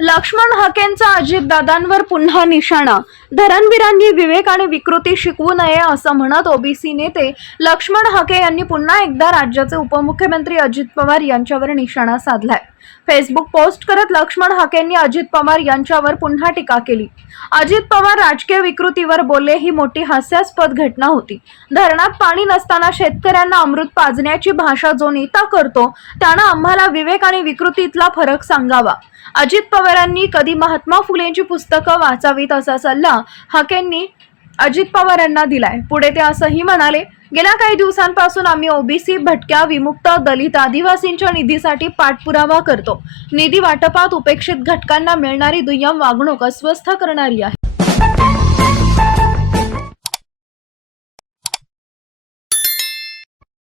लक्ष्मण हाकेंचा अजितदादांवर पुन्हा निशाणा. धरणवीरांनी विवेक आणि विकृती शिकवू नये असं म्हणत ओबीसी नेते लक्ष्मण हाके यांनी पुन्हा एकदा राज्याचे उपमुख्यमंत्री अजित पवार यांच्यावर निशाणा साधलाय. फेसबुक पोस्ट करत लक्ष्मण हाकेंनी अजित पवार यांच्यावर पुन्हा टीका केली. अजित पवार राजकीय विकृतीवर बोलले ही मोठी हास्यास्पद घटना होती. धरणात पाणी नसताना शेतकऱ्यांना अमृत पाजण्याची भाषा जो नेता करतो त्यानं आम्हाला विवेक आणि विकृतीतला फरक सांगावा. अजित पवार पवारांनी कधी महात्मा फुलेंची पुस्तकं वाचावीत असा सल्ला हाकेंनी अजित पवार यांना दिलाय. पुढे ते असंही म्हणाले गेल्या काही दिवसांपासून आम्ही ओबीसी भटक्या विमुक्त दलित आदिवासींच्या निधीसाठी पाठपुरावा करतो. निधी वाटपात उपेक्षित घटकांना मिळणारी दुय्यम वागणूक अस्वस्थ करणारी आहे.